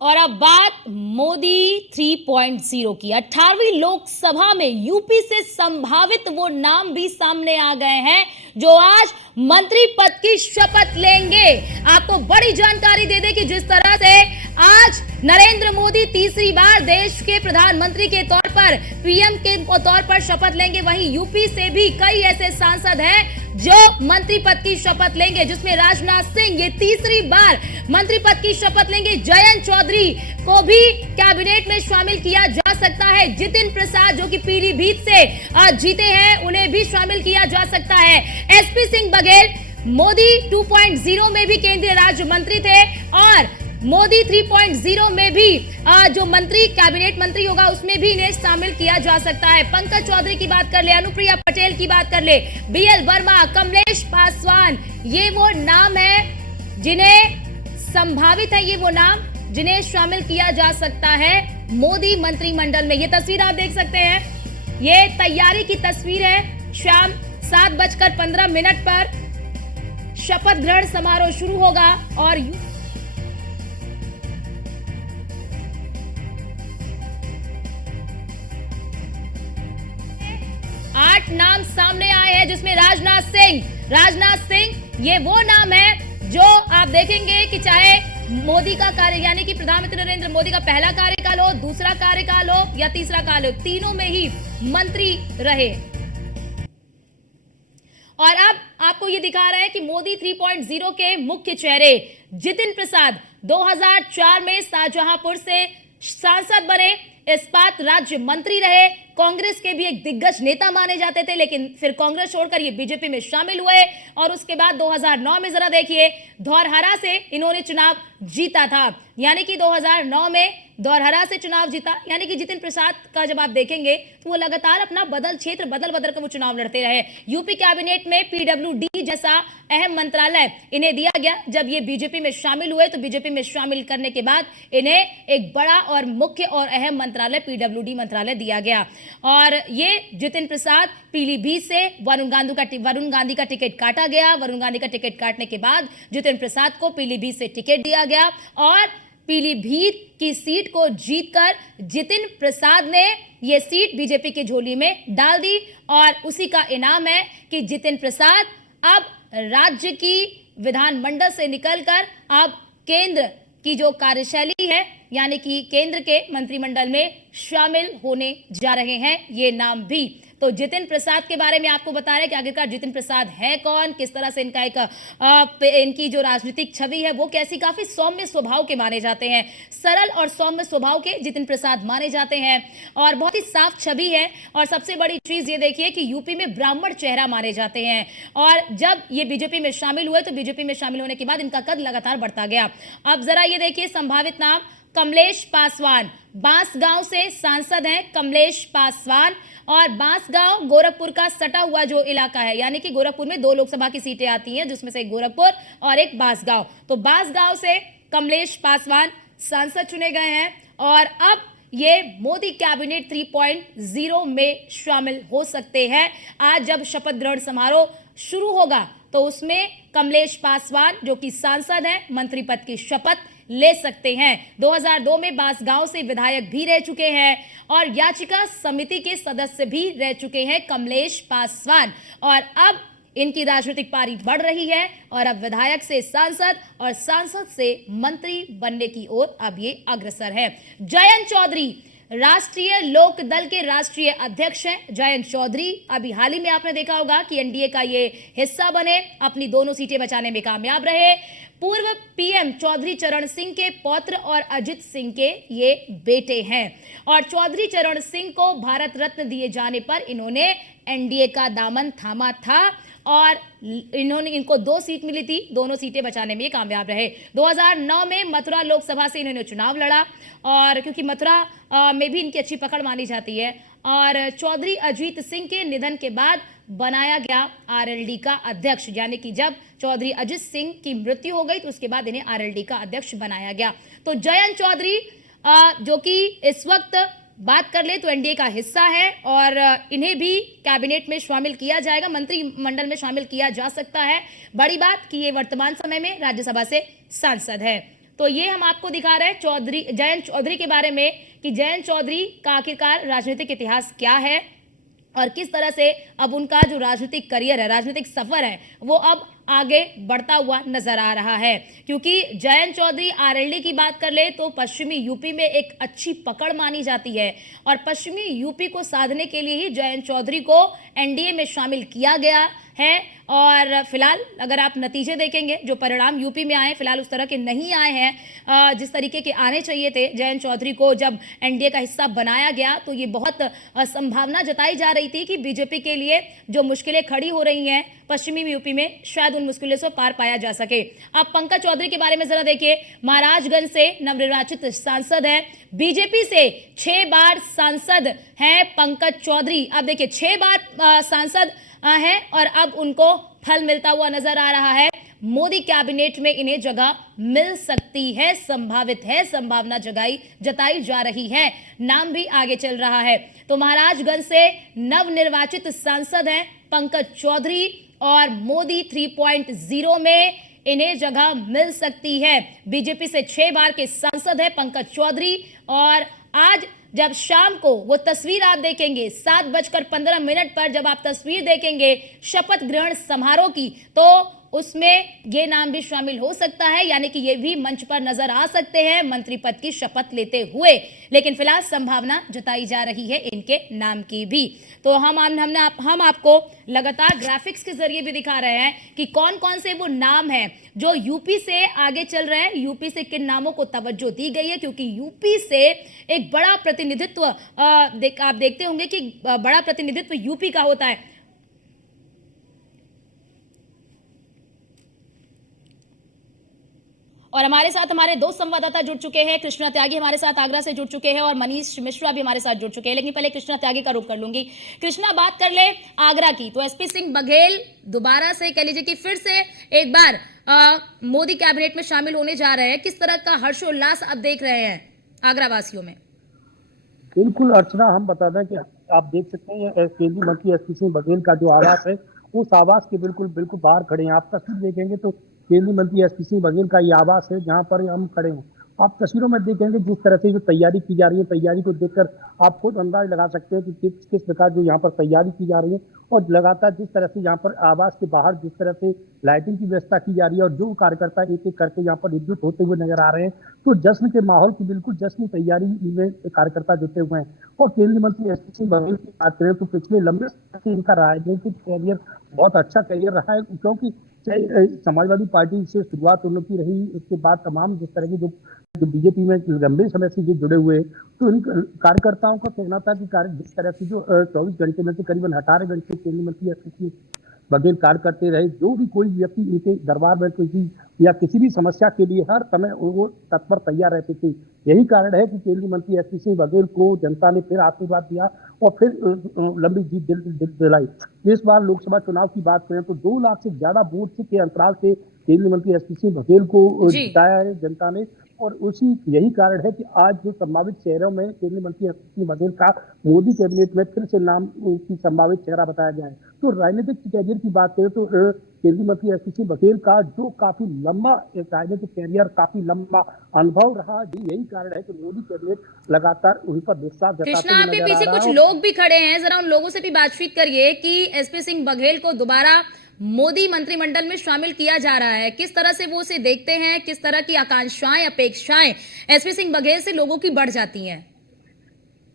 और अब बात मोदी 3.0 की। 18वीं लोकसभा में यूपी से संभावित वो नाम भी सामने आ गए हैं जो आज मंत्री पद की शपथ लेंगे। आपको बड़ी जानकारी दे दें कि जिस तरह से आज नरेंद्र मोदी तीसरी बार देश के प्रधानमंत्री के तौर पर, पीएम के तौर पर शपथ लेंगे, वहीं यूपी से भी कई ऐसे सांसद हैं जो मंत्री पद की शपथ लेंगे, जिसमें राजनाथ सिंह ये तीसरी बार मंत्री पद की शपथ लेंगे। जयंत चौधरी को भी कैबिनेट में शामिल किया जा सकता है। जितिन प्रसाद जो कि पीलीभीत से जीते हैं, उन्हें भी शामिल किया जा सकता है। एसपी सिंह बघेल मोदी 2.0 में भी केंद्रीय राज्य मंत्री थे और मोदी 3.0 में भी जो मंत्री कैबिनेट मंत्री होगा उसमें भी इन्हें शामिल किया जा सकता है। पंकज चौधरी की बात कर ले, अनुप्रिया पटेल की बात कर ले, बीएल वर्मा, कमलेश पासवान, ये वो नाम है जिन्हें संभावित है, ये वो नाम जिन्हें शामिल किया जा सकता है मोदी मंत्रिमंडल में। ये तस्वीर आप देख सकते हैं, ये तैयारी की तस्वीर है। शाम 7:15 पर शपथ ग्रहण समारोह शुरू होगा और 8 नाम सामने आए हैं, जिसमें राजनाथ सिंह ये वो नाम है जो आप देखेंगे कि चाहे मोदी का कार्य यानी कि प्रधानमंत्री नरेंद्र मोदी का पहला कार्यकाल हो, दूसरा कार्यकाल हो या तीसरा काल हो, तीनों में ही मंत्री रहे। और अब आपको ये दिखा रहा है कि मोदी 3.0 के मुख्य चेहरे जितिन प्रसाद 2004 में शाहजहांपुर से सांसद बने, इस्पात राज्य मंत्री रहे, कांग्रेस के भी एक दिग्गज नेता माने जाते थे, लेकिन फिर कांग्रेस छोड़कर ये बीजेपी में शामिल हुए और उसके बाद 2009 में जरा देखिए धौरहरा से इन्होंने चुनाव जीता था, यानी कि 2009 में धौरहरा से चुनाव जीता। यानी कि जितिन प्रसाद का जब आप देखेंगे तो वो लगातार अपना क्षेत्र बदल कर वो चुनाव लड़ते रहे। यूपी कैबिनेट में पीडब्ल्यूडी जैसा अहम मंत्रालय इन्हें दिया गया। जब ये बीजेपी में शामिल हुए तो बीजेपी में शामिल करने के बाद इन्हें एक बड़ा और मुख्य और अहम मंत्रालय पीडब्ल्यूडी मंत्रालय दिया गया। और ये जितिन प्रसाद पीलीभीत से वरुण गांधी का टिकट काटा गया। वरुण गांधी का टिकट काटने के बाद जितिन प्रसाद को पीलीभीत से टिकट दिया गया और पीलीभीत की सीट को जीतकर जितिन प्रसाद ने यह सीट बीजेपी की झोली में डाल दी और उसी का इनाम है कि जितिन प्रसाद अब राज्य की विधानमंडल से निकलकर अब केंद्र की जो कार्यशैली है यानी कि केंद्र के मंत्रिमंडल में शामिल होने जा रहे हैं ये नाम भी। तो जितिन प्रसाद के बारे में आपको बता रहे हैं कि आखिरकार जितिन प्रसाद है कौन, किस तरह से इनका इनकी जो राजनीतिक छवि है वो कैसी, काफी सौम्य स्वभाव के माने जाते हैं, सरल और सौम्य स्वभाव के जितिन प्रसाद माने जाते हैं और बहुत ही साफ छवि है। और सबसे बड़ी चीज ये देखिए कि यूपी में ब्राह्मण चेहरा माने जाते हैं और जब ये बीजेपी में शामिल हुए तो बीजेपी में शामिल होने के बाद इनका कद लगातार बढ़ता गया। अब जरा ये देखिए संभावित नाम कमलेश पासवान, बांसगांव से सांसद हैं कमलेश पासवान और बांसगांव गोरखपुर का सटा हुआ जो इलाका है, यानी कि गोरखपुर में 2 लोकसभा की सीटें आती हैं जिसमें से एक गोरखपुर और एक बांसगांव। तो बांसगांव से कमलेश पासवान सांसद चुने गए हैं और अब ये मोदी कैबिनेट 3.0 में शामिल हो सकते हैं। आज जब शपथ ग्रहण समारोह शुरू होगा तो उसमें कमलेश पासवान जो कि सांसद हैं मंत्री पद की शपथ ले सकते हैं। 2002 में बांसगांव से विधायक भी रह चुके हैं और याचिका समिति के सदस्य भी रह चुके हैं कमलेश पासवान और अब इनकी राजनीतिक पारी बढ़ रही है और अब विधायक से सांसद और सांसद से मंत्री बनने की ओर अब ये अग्रसर है। जयंत चौधरी राष्ट्रीय लोक दल के राष्ट्रीय अध्यक्ष हैं। जयंत चौधरी अभी हाल ही में आपने देखा होगा कि एनडीए का ये हिस्सा बने, अपनी दोनों सीटें बचाने में कामयाब रहे। पूर्व पीएम चौधरी चरण सिंह के पौत्र और अजित सिंह के ये बेटे हैं और चौधरी चरण सिंह को भारत रत्न दिए जाने पर इन्होंने एनडीए का दामन थामा था और इनको 2 सीट मिली थी, दोनों सीटें बचाने में कामयाब रहे। 2009 में मथुरा लोकसभा से इन्होंने चुनाव लड़ा और क्योंकि मथुरा में भी इनकी अच्छी पकड़ मानी जाती है और चौधरी अजीत सिंह के निधन के बाद बनाया गया आरएलडी का अध्यक्ष, यानी कि जब चौधरी अजित सिंह की मृत्यु हो गई तो उसके बाद इन्हें आरएलडी का अध्यक्ष बनाया गया। तो जयंत चौधरी जो कि इस वक्त बात कर ले तो एनडीए का हिस्सा है और इन्हें भी कैबिनेट में शामिल किया जाएगा, मंत्रिमंडल में शामिल किया जा सकता है। बड़ी बात कि ये वर्तमान समय में राज्यसभा से सांसद है। तो ये हम आपको दिखा रहे हैं जयंत चौधरी के बारे में कि जयंत चौधरी का आखिरकार राजनीतिक इतिहास क्या है और किस तरह से अब उनका जो राजनीतिक करियर है, राजनीतिक सफर है, वो अब आगे बढ़ता हुआ नजर आ रहा है। क्योंकि जयंत चौधरी आरएलडी की बात कर ले तो पश्चिमी यूपी में एक अच्छी पकड़ मानी जाती है और पश्चिमी यूपी को साधने के लिए ही जयंत चौधरी को एनडीए में शामिल किया गया है। और फिलहाल अगर आप नतीजे देखेंगे, जो परिणाम यूपी में आए फिलहाल उस तरह के नहीं आए हैं जिस तरीके के आने चाहिए थे। जयंत चौधरी को जब एनडीए का हिस्सा बनाया गया तो ये बहुत संभावना जताई जा रही थी कि बीजेपी के लिए जो मुश्किलें खड़ी हो रही हैं पश्चिमी यूपी में, शायद उन मुश्किलों से पार पाया जा सके। अब पंकज चौधरी के बारे में जरा देखिए। महाराजगंज से नवनिर्वाचित सांसद है, बीजेपी से 6 बार सांसद हैं पंकज चौधरी। अब देखिए 6 बार सांसद हैं और अब उनको फल मिलता हुआ नजर आ रहा है। मोदी कैबिनेट में इन्हें जगह मिल सकती है, संभावित है, संभावना जताई जा रही है, नाम भी आगे चल रहा है। तो महाराजगंज से नवनिर्वाचित सांसद हैं पंकज चौधरी और मोदी 3.0 में इन्हें जगह मिल सकती है। बीजेपी से 6 बार के सांसद हैं पंकज चौधरी और आज जब शाम को वो तस्वीर आप देखेंगे 7:15 पर जब आप तस्वीर देखेंगे शपथ ग्रहण समारोह की, तो उसमें ये नाम भी शामिल हो सकता है, यानी कि ये भी मंच पर नजर आ सकते हैं मंत्री पद की शपथ लेते हुए। लेकिन फिलहाल संभावना जताई जा रही है इनके नाम की भी। तो हम आपको लगातार ग्राफिक्स के जरिए भी दिखा रहे हैं कि कौन कौन से वो नाम हैं जो यूपी से आगे चल रहे हैं, यूपी से किन नामों को तवज्जो दी गई है। क्योंकि यूपी से एक बड़ा प्रतिनिधित्व आप देखते होंगे कि बड़ा प्रतिनिधित्व यूपी का होता है। और हमारे साथ हमारे 2 संवाददाता जुड़ चुके हैं। कृष्णा त्यागी हमारे साथ आगरा से जुड़ चुके हैं और मनीष मिश्रा भी हमारे साथ जुड़ चुके हैं। लेकिन पहले कृष्णा त्यागी का रुख कर लूंगी। कृष्णा, बात कर ले आगरा की, तो एसपी सिंह बघेल दोबारा से कह लीजिए कि फिर से एक बार मोदी कैबिनेट में शामिल होने जा रहे हैं। किस तरह का हर्षोल्लास आप देख रहे हैं आगरा वासियों में? बिल्कुल अर्चना, हम बता दें कि आप देख सकते हैं केंद्रीय मंत्री एसपी सिंह बघेल का जो आवास है उस आवास के बिल्कुल बाहर खड़े हैं। आप तस्वीर देखेंगे तो केंद्रीय मंत्री एसपी सिंह बघेल का ये आवास है जहां पर हम खड़े हैं। आप तस्वीरों में देखेंगे जिस तरह से जो तैयारी की जा रही है, तैयारी को देखकर आप खुद अंदाज लगा सकते हैं कि किस प्रकार जो यहाँ पर तैयारी की जा रही है। और लगातार जिस तरह से यहाँ पर आवास के बाहर जिस तरह से लाइटिंग की व्यवस्था की जा रही है और जो कार्यकर्ता एक एक करके यहाँ पर एकजुट होते हुए नजर आ रहे हैं, तो जश्न के माहौल की बिल्कुल जश्न तैयारी में कार्यकर्ता जुटे हुए हैं। और केंद्रीय मंत्री एसपी सिंह बघेल की बात करें तो पिछले लंबे समय से इनका राजनीतिक कैरियर बहुत अच्छा कैरियर रहा है, क्योंकि समाजवादी पार्टी से शुरुआत उनकी रही, उसके बाद तमाम जिस तरह की जो बीजेपी में लंबे समय से जो जुड़े हुए, तो इन कार्यकर्ताओं का कहना था कि जिस तरह से जो 24 घंटे में से करीबन 18 घंटे केंद्रीय मंत्री एसपी बघेल कार्य करते रहे, जो भी कोई व्यक्ति इनके दरबार में किसी भी समस्या के लिए हर समय वो तत्पर तैयार रहते थे। यही कारण है कि केंद्रीय मंत्री एसपी सिंह बघेल को जनता ने फिर आशीर्वाद दिया और फिर लंबी जीत दिलाई। इस बार लोकसभा चुनाव की बात करें तो 2 लाख से ज्यादा वोट के अंतराल से केंद्रीय मंत्री एसपी सिंह बघेल को जिताया है जनता ने। और यही कारण है कि आज जो संभावित चेहरों में केंद्रीय मंत्री एसपी सिंह बघेल का मोदी कैबिनेट में फिर से नाम की संभावित चेहरा बताया गया है। तो राजनीतिक कैरियर की बात करें तो केंद्रीय मंत्री एसपी सिंह बघेल का जो काफी लंबा राजनीतिक कैरियर, काफी लंबा अनुभव रहा, यही कारण है कि मोदी कैबिनेट लगातार उन पर विश्वास जताते हुए नजर आ रहा है। आपके पीछे कुछ लोग भी खड़े हैं, जरा उन लोगों से भी बातचीत करिए कि एसपी सिंह बघेल को दोबारा मोदी मंत्रिमंडल में शामिल किया जा रहा है, किस तरह से वो उसे देखते हैं, किस तरह की आकांक्षाएं, अपेक्षाएं एसपी सिंह बघेल से लोगों की बढ़ जाती हैं?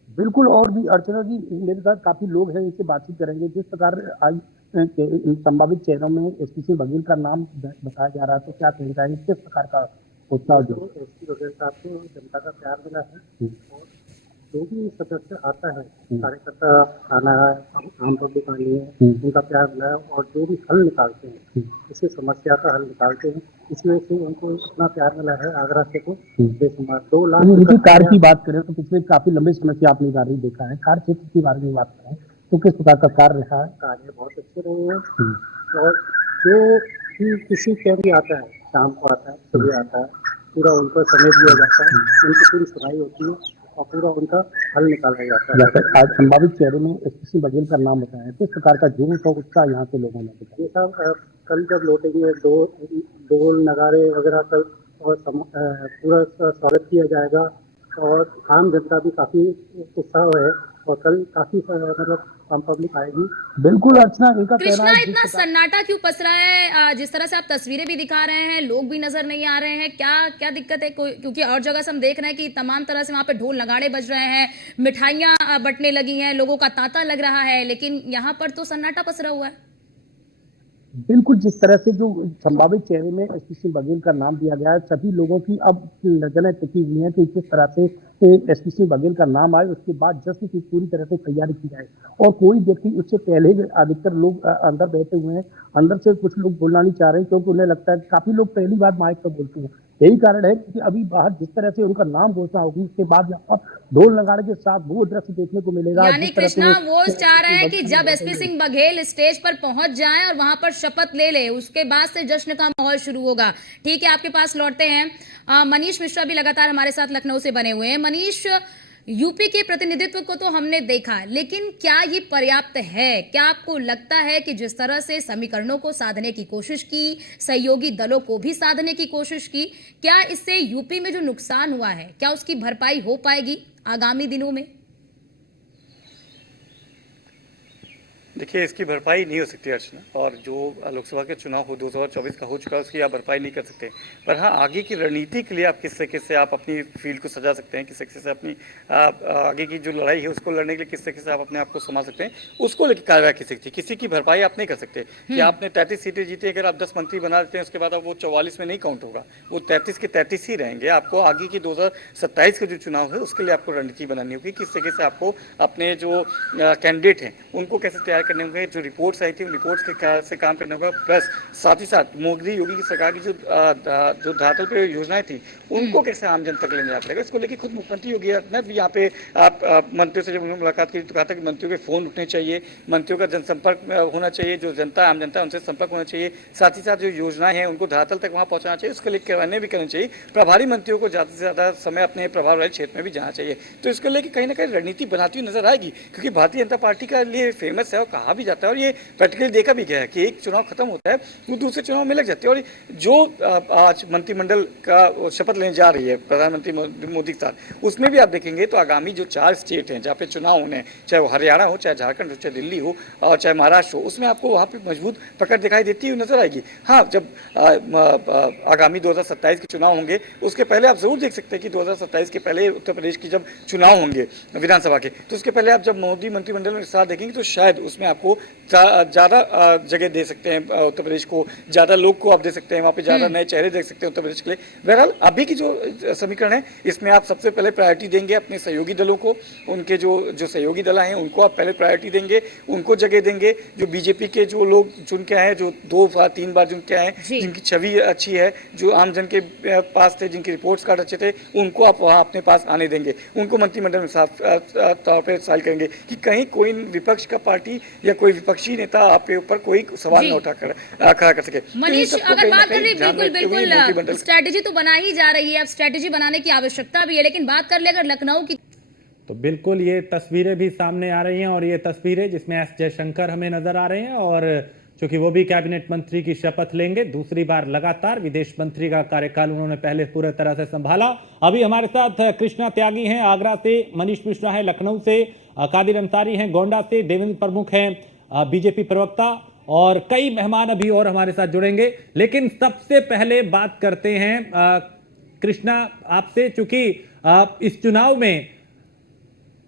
बिल्कुल, और भी अर्चना जी मेरे साथ काफी लोग हैं, इनसे बातचीत करेंगे। जिस प्रकार आज संभावित चेहरों में एसपी सिंह बघेल का नाम बताया जा रहा है, तो क्या कहना है, किस प्रकार का उत्साह जो एसपी बघेल साहब को जनता का प्यार मिला है और जो भी सदस्य आता है, कार्यकर्ता आना है, आम पब्लिक आनी है, उनका प्यार मिला है और जो भी हल निकालते हैं, इसी समस्या का हल निकालते हैं, इस वजह से उनको इतना प्यार मिला है आगरा से। को 2 लाख कार्य की बात करें तो पिछले काफी लंबे समय से आपने कार्य देखा है, कार्य क्षेत्र की बारे में बात करें तो किस प्रकार का कार्य रहा है? कार्य बहुत अच्छे रहे हैं और जो भी किसी कैदी आता है, शाम को आता है, सुबह आता है, पूरा उनको समय दिया जाता है, उनकी पूरी सुनाई होती है और पूरा उनका हल निकाला जाता है। आज संभावित चेहरे में एसपी सिंह बघेल का नाम बताया है, किस प्रकार का जोश और उत्साह यहाँ के लोगों ने बताया? ये साहब कल जब लौटेंगे, दो नगारे वगैरह कल और पूरा स्वागत किया जाएगा और आम जनता भी काफ़ी उत्साह है और कल काफ़ी मतलब आम पब्लिक आएगी। बिल्कुल अर्चना, इनका कहना कृष्णा, है इतना सन्नाटा क्यों पसरा है? जिस तरह से आप तस्वीरें भी दिखा रहे हैं, लोग भी नजर नहीं आ रहे हैं, क्या क्या दिक्कत है? कोई, क्योंकि और जगह से हम देख रहे हैं कि तमाम तरह से वहां पे ढोल नगाड़े बज रहे हैं, मिठाइयां बंटने लगी हैं, लोगों का तांता लग रहा है, लेकिन यहाँ पर तो सन्नाटा पसरा हुआ है। बिल्कुल, जिस तरह से जो संभावित चेहरे में एसपी सिंह बघेल का नाम दिया गया है, सभी लोगों की अब नजरें टिकी हुई हैं कि किस तरह से एसपी सिंह बघेल का नाम आए, उसके बाद जश्न की पूरी तरह से तैयारी की जाए। और कोई व्यक्ति, उससे पहले ही अधिकतर लोग अंदर बैठे हुए हैं, अंदर से कुछ लोग बोलना नहीं चाह रहे हैं क्योंकि उन्हें लगता है, काफी लोग पहली बार माइक पर बोलते हैं। यही कारण है कि अभी बाहर जिस तरह से उनका नाम घोषणा होगी, उसके बाद यहाँ पर ढोल नगाड़े के साथ वो दृश्य देखने को मिलेगा। यानी कृष्णा, वो चाह रहे हैं कि जब एसपी सिंह बघेल स्टेज पर पहुंच जाएं और वहां पर शपथ ले ले, उसके बाद से जश्न का माहौल शुरू होगा। ठीक है, आपके पास लौटते हैं। मनीष मिश्रा भी लगातार हमारे साथ लखनऊ से बने हुए हैं। मनीष, यूपी के प्रतिनिधित्व को तो हमने देखा, लेकिन क्या ये पर्याप्त है? क्या आपको लगता है कि जिस तरह से समीकरणों को साधने की कोशिश की, सहयोगी दलों को भी साधने की कोशिश की, क्या इससे यूपी में जो नुकसान हुआ है, क्या उसकी भरपाई हो पाएगी आगामी दिनों में? देखिए, इसकी भरपाई नहीं हो सकती अर्चना, और जो लोकसभा के चुनाव हो 2024 का हो चुका है, उसकी आप भरपाई नहीं कर सकते। पर हाँ, आगे की रणनीति के लिए आप किस तरीके से आप अपनी फील्ड को सजा सकते हैं, किस तरीके से अपनी आगे की जो लड़ाई है उसको लड़ने के लिए किस तरीके से आप अपने आप को संभाल सकते हैं, उसको लेकर कार्रवाई की सकती है। किसी की भरपाई आप नहीं कर सकते कि आपने 33 सीटें जीती, अगर आप 10 मंत्री बना देते हैं, उसके बाद अब वो 44 में नहीं काउंट होगा, वो 33 के 33 ही रहेंगे। आपको आगे की 2027 का जो चुनाव है उसके लिए आपको रणनीति बनानी होगी, किस तरीके से आपको अपने जो कैंडिडेट हैं उनको कैसे तैयार करने होंगे, जो रिपोर्ट्स आई थी उन रिपोर्ट्स के से काम करना होगा। प्लस साथ ही साथ मोदी योगी की सरकार की जो धरातल पे योजनाएं थी उनको कैसे आम जन तक ले जाया जाएगा, इसको लेकर खुद मुख्यमंत्री योगी आदित्यनाथ भी यहाँ पे आप मंत्रियों से जब उन्होंने मुलाकात की तो कहा था कि मंत्रियों के फोन उठने चाहिए, मंत्रियों का जनसंपर्क होना चाहिए, जो जनता आम जनता उनसे संपर्क होना चाहिए, साथ ही साथ जो योजनाएं हैं उनको धरातल तक वहाँ पहुँचाना चाहिए, उसके लिए करवाने भी करना चाहिए। प्रभारी मंत्रियों को ज़्यादा से ज़्यादा समय अपने प्रभाव वाले क्षेत्र में भी जाना चाहिए। तो इसको लेकर कहीं ना कहीं रणनीति बनाती हुई नजर आएगी, क्योंकि भारतीय जनता पार्टी का लिए फेमस है और कहा भी जाता है, और ये प्रैक्टिकली देखा भी गया है कि एक चुनाव खत्म होता है वो दूसरे चुनाव में लग जाते हैं। और जो आज मंत्रिमंडल का शपथ लेने जा रही है प्रधानमंत्री मोदी के साथ, उसमें भी आप देखेंगे तो आगामी जो 4 स्टेट हैं जहाँ पे चुनाव होने हैं, चाहे वो हरियाणा हो, चाहे झारखंड हो, चाहे दिल्ली हो और चाहे महाराष्ट्र हो, उसमें आपको वहाँ पे मजबूत पकड़ दिखाई देती हुई नजर आएगी। हाँ, जब आगामी 2027 के चुनाव होंगे उसके पहले आप जरूर देख सकते हैं कि 2027 के पहले उत्तर प्रदेश की जब चुनाव होंगे विधानसभा के, तो उसके पहले आप जब मोदी मंत्रिमंडल में साथ देखेंगे तो शायद उसमें आपको ज़्यादा जगह दे सकते हैं, उत्तर प्रदेश को ज़्यादा लोग को आप दे सकते हैं, वहाँ पे ज़्यादा नए चेहरे देख सकते हैं उत्तर प्रदेश के लिए। बहरहाल अभी की जो समीकरण है इसमें आप सबसे पहले प्रायोरिटी देंगे अपने सहयोगी दलों को, उनके जो सहयोगी दल हैं उनको आप पहले प्रायोरिटी देंगे, उनको जगह देंगे। जो बीजेपी के जो लोग चुन के आए, जो 2-3 बार चुन के आए, जिनकी छवि अच्छी है, जो आम जन के पास थे, जिनके रिपोर्ट्स कार्ड अच्छे थे, उनको आप वहाँ अपने पास आने देंगे, उनको मंत्रिमंडल में साफ तौर पर शामिल करेंगे कि कहीं कोई विपक्ष का पार्टी या कोई विपक्षी नेता आपके ऊपर कोई सवाल न उठा कर खड़ा कर सके। मनीष, अगर बात करें, बिल्कुल स्ट्रेटेजी तो बना ही जा रही है, अब स्ट्रेटेजी बनाने की आवश्यकता भी है, लेकिन बात कर ले अगर लखनऊ की, तो बिल्कुल ये तस्वीरें भी सामने आ रही हैं, और ये तस्वीरें जिसमें एस जयशंकर हमें नजर आ रहे हैं, और चूंकि वो भी कैबिनेट मंत्री की शपथ लेंगे, दूसरी बार लगातार विदेश मंत्री का कार्यकाल उन्होंने पहले पूरे तरह से संभाला। अभी हमारे साथ कृष्णा त्यागी हैं आगरा से, मनीष मिश्रा है लखनऊ से, कादिर अंसारी हैं गोंडा से, देवेंद्र प्रमुख हैं बीजेपी प्रवक्ता, और कई मेहमान अभी और हमारे साथ जुड़ेंगे। लेकिन सबसे पहले बात करते हैं कृष्णा आपसे, चूंकि इस चुनाव में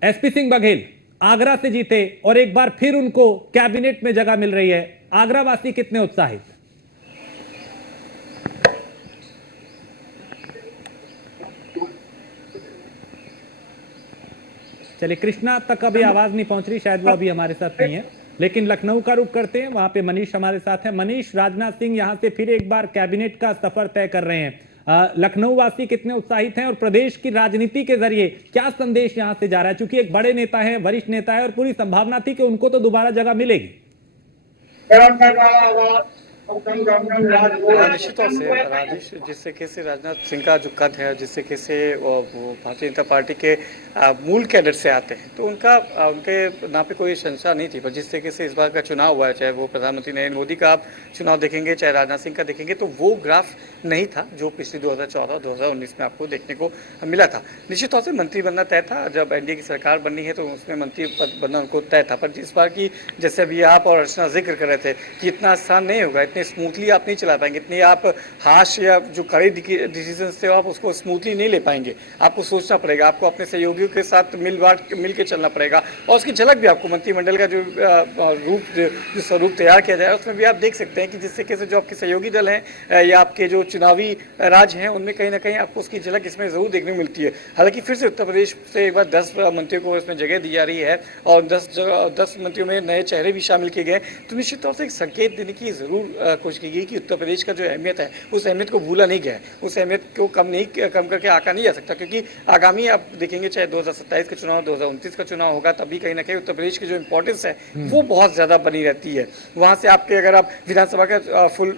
एसपी सिंह बघेल आगरा से जीते और एक बार फिर उनको कैबिनेट में जगह मिल रही है, आगरा वासी कितने उत्साहित? चलिए, कृष्णा तक अभी आवाज नहीं पहुंच रही, शायद वो अभी हमारे साथ नहीं है, लेकिन लखनऊ का रुख करते हैं, वहां पे मनीष हमारे साथ है। मनीष, राजनाथ सिंह यहां से फिर एक बार कैबिनेट का सफर तय कर रहे हैं, लखनऊ वासी कितने उत्साहित हैं और प्रदेश की राजनीति के जरिए क्या संदेश यहां से जा रहा है? चूंकि एक बड़े नेता है, वरिष्ठ नेता है, और पूरी संभावना थी कि उनको तो दोबारा जगह मिलेगी। निश्चित तौर से राजेश, जिस तरीके से राजनाथ सिंह का जो कद है, जिस तरीके से वो भारतीय जनता पार्टी के मूल कैडर से आते हैं, तो उनके नाम पे कोई शंका नहीं थी। पर जिस तरीके से इस बार का चुनाव हुआ है, चाहे वो प्रधानमंत्री नरेंद्र मोदी का आप चुनाव देखेंगे, चाहे राजनाथ सिंह का देखेंगे, तो वो ग्राफ नहीं था जो पिछले 2014 2019 में आपको देखने को मिला था। निश्चित तौर से मंत्री बनना तय था, जब एनडीए की सरकार बननी है तो उसमें मंत्री पद बनना उनको तय था। पर इस बार की, जैसे अभी आप और अर्चना जिक्र कर रहे थे कि इतना आसान नहीं होगा, इतने स्मूथली आप नहीं चला पाएंगे, इतनी आप हाश या जो कड़े डिसीजन थे आप उसको स्मूथली नहीं ले पाएंगे। आपको सोचना पड़ेगा, आपको अपने सहयोगियों के साथ मिल के चलना पड़ेगा, और उसकी झलक भी आपको मंत्रिमंडल का जो स्वरूप तैयार किया जाए उसमें भी आप देख सकते हैं कि जिस तरीके से जो आपके सहयोगी दल हैं या आपके जो चुनावी राज्य हैं, उनमें कहीं ना कहीं आपको उसकी झलक इसमें जरूर देखने को मिलती है। हालांकि फिर से उत्तर प्रदेश से एक बार 10 मंत्रियों को इसमें जगह दी जा रही है और 10 मंत्रियों में नए चेहरे भी शामिल किए गए, तो निश्चित तौर से एक संकेत देने की जरूर कोशिश की गई कि उत्तर प्रदेश का जो अहमियत है उस अहमियत को भूला नहीं गया है, उस अहमियत को कम करके आका नहीं जा सकता। क्योंकि आगामी आप देखेंगे, चाहे 2027 का चुनाव 2029 का चुनाव होगा, तभी कहीं ना कहीं उत्तर प्रदेश की जो इंपॉर्टेंस है वो बहुत ज्यादा बनी रहती है। वहां से आपके, अगर आप विधानसभा का फुल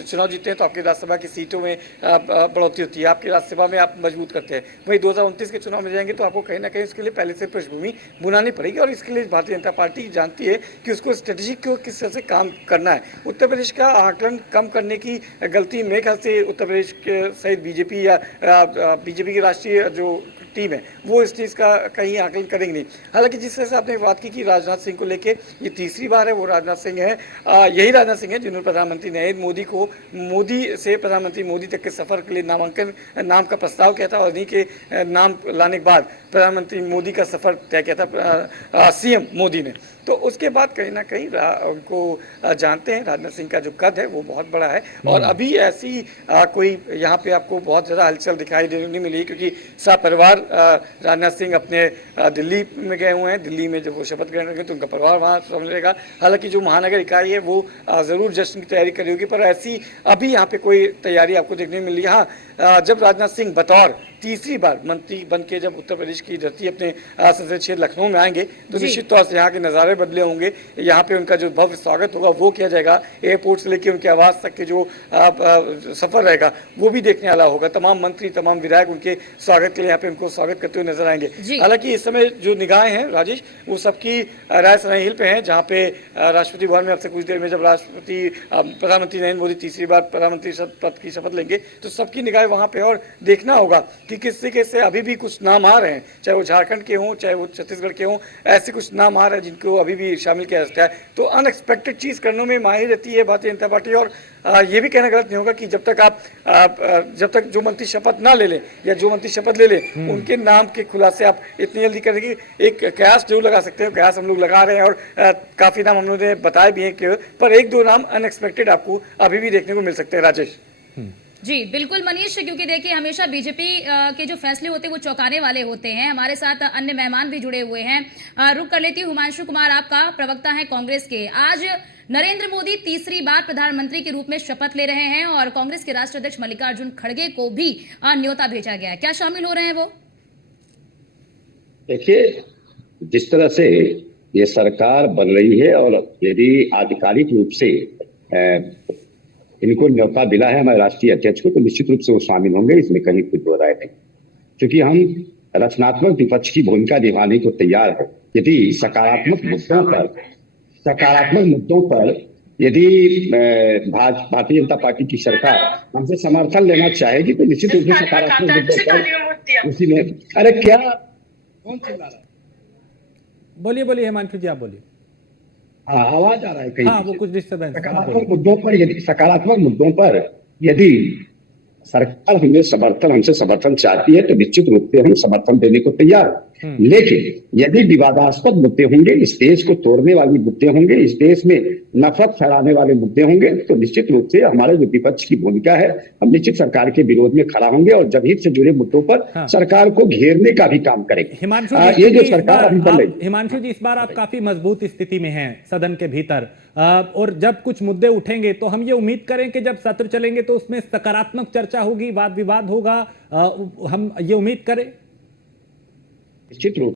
चुनाव जीतते हैं तो आपकी राज्यसभा की सीटों में बढ़ोतरी होती है, आपकी राज्यसभा में आप मजबूत करते हैं। वही 2029 के चुनाव में जाएंगे तो आपको कहीं ना कहीं उसके लिए पहले से पृष्ठभूमि बनानी पड़ेगी, और इसके लिए भारतीय जनता पार्टी जानती है कि उसको स्ट्रेटेजी को किस तरह से काम करना है। उत्तर प्रदेश का आकलन कम करने की गलती मेरे ख्याल से उत्तर प्रदेश के सहित बीजेपी या बीजेपी की राष्ट्रीय जो टीम है वो इस चीज़ का कहीं आकलन करेंगे नहीं। हालांकि जिस तरह से आपने बात की कि राजनाथ सिंह को लेके ये तीसरी बार है, वो राजनाथ सिंह है, यही राजनाथ सिंह है जिन्होंने प्रधानमंत्री नरेंद्र मोदी को मोदी से प्रधानमंत्री मोदी तक के सफर के लिए नाम का प्रस्ताव किया था, और इन्हीं के नाम लाने के बाद प्रधानमंत्री मोदी का सफर तय किया था सीएम मोदी ने। तो उसके बाद कहीं ना कहीं उनको जानते हैं, राजनाथ सिंह का जो कद है वो बहुत बड़ा है, और अभी ऐसी कोई यहाँ पे आपको बहुत ज़्यादा हलचल दिखाई देने नहीं मिली, क्योंकि सपरिवार राजनाथ सिंह अपने दिल्ली में गए हुए हैं। दिल्ली में जब वो शपथ ग्रहण करेंगे तो उनका परिवार वहाँ शामिल रहेगा। हालांकि जो महानगर इकाई है वो ज़रूर जश्न की तैयारी करी होगी, पर ऐसी अभी यहाँ पे कोई तैयारी आपको देखने मिल रही है। हाँ, जब राजनाथ सिंह बतौर तीसरी बार मंत्री बन के जब उत्तर प्रदेश की धरती अपने संसदीय क्षेत्र लखनऊ में आएंगे तो निश्चित तौर से यहाँ के नज़ारे बदले होंगे। यहाँ पे उनका जो भव्य स्वागत होगा वो किया जाएगा, एयरपोर्ट से लेकर उनके आवास तक के जो सफर रहेगा वो भी देखने वाला होगा। तमाम मंत्री, तमाम विधायक उनके स्वागत के लिए यहाँ पे उनको स्वागत करते हुए नजर आएंगे। हालांकि इस समय जो निगाहें हैं राजेश, वो सबकी रायसराय हिल पे हैं, जहाँ पे राष्ट्रपति भवन में अब से कुछ देर में जब प्रधानमंत्री नरेंद्र मोदी तीसरी बार प्रधानमंत्री पद की शपथ लेंगे तो सबकी निगाहें वहाँ पे, और देखना होगा कि किस तरीके से अभी भी कुछ नाम आ रहे हैं, चाहे वो झारखंड के हों, चाहे वो छत्तीसगढ़ के हों, ऐसे कुछ नाम आ रहे हैं जिनको अभी भी शामिल किया जा सकता है। तो अनएक्सपेक्टेड चीज़ करने में माहिर रहती है भारतीय जनता पार्टी, और ये भी कहना गलत नहीं होगा कि जब तक जो मंत्री शपथ ना ले लें या जो मंत्री शपथ ले लें उनके नाम के खुलासे आप इतनी जल्दी करेंगे, एक कयास जरूर लगा सकते हो। कयास हम लोग लगा रहे हैं और काफ़ी नाम हम लोगों ने बताए भी हैं कि, पर एक दो नाम अनएक्सपेक्टेड आपको अभी भी देखने को मिल सकते हैं राजेश। जी बिल्कुल मनीष, क्योंकि देखिए हमेशा बीजेपी के जो फैसले होते हैं वो चौंकाने वाले होते हैं। हमारे साथ अन्य मेहमान भी जुड़े हुए हैं। रुक कर लेती हूँ, हिमांशु कुमार आपका प्रवक्ता है कांग्रेस के। आज नरेंद्र मोदी तीसरी बार प्रधानमंत्री के रूप में शपथ ले रहे हैं और कांग्रेस के राष्ट्रीय अध्यक्ष मल्लिकार्जुन खड़गे को भी न्योता भेजा गया है। क्या शामिल हो रहे हैं वो? देखिए, जिस तरह से ये सरकार बन रही है और यदि आधिकारिक रूप से इनको न्योता मिला है हमारे राष्ट्रीय अध्यक्ष को, तो निश्चित रूप से वो शामिल होंगे, इसमें कहीं कुछ दो राय नहीं। क्योंकि हम रचनात्मक विपक्ष की भूमिका निभाने को तैयार है। यदि सकारात्मक मुद्दों पर यदि भारतीय जनता पार्टी की सरकार हमसे समर्थन लेना चाहेगी तो निश्चित रूप से सकारात्मक मुद्दों पर उसी में। अरे क्या कौन चिल्ला रहा है? बोलिए हिमांशु जी, आप बोलिए। हाँ, आवाज आ रहा है कहीं? हाँ, वो कुछ डिस्टर्बेंस। सकारात्मक मुद्दों पर यदि सरकार हमसे समर्थन चाहती है तो निश्चित रूप से हम समर्थन देने को तैयार हैं। लेकिन यदि विवादास्पद मुद्दे होंगे, इस देश को तोड़ने वाले मुद्दे होंगे, इस देश में नफरत फैलाने वाले मुद्दे होंगे, तो निश्चित रूप से हमारे जो विपक्ष की भूमिका है, हम निश्चित सरकार के विरोध में खड़ा होंगे और जनहित से जुड़े मुद्दों पर सरकार को घेरने का भी काम करेंगे। ये जो सरकार अभी बन रही, हिमांशु जी, इस बार आप काफी मजबूत स्थिति में हैं सदन के भीतर, और जब कुछ मुद्दे उठेंगे तो हम ये उम्मीद करें कि जब सत्र चलेंगे तो उसमें सकारात्मक चर्चा होगी, वाद विवाद होगा, हम ये उम्मीद करें। निश्चित रूप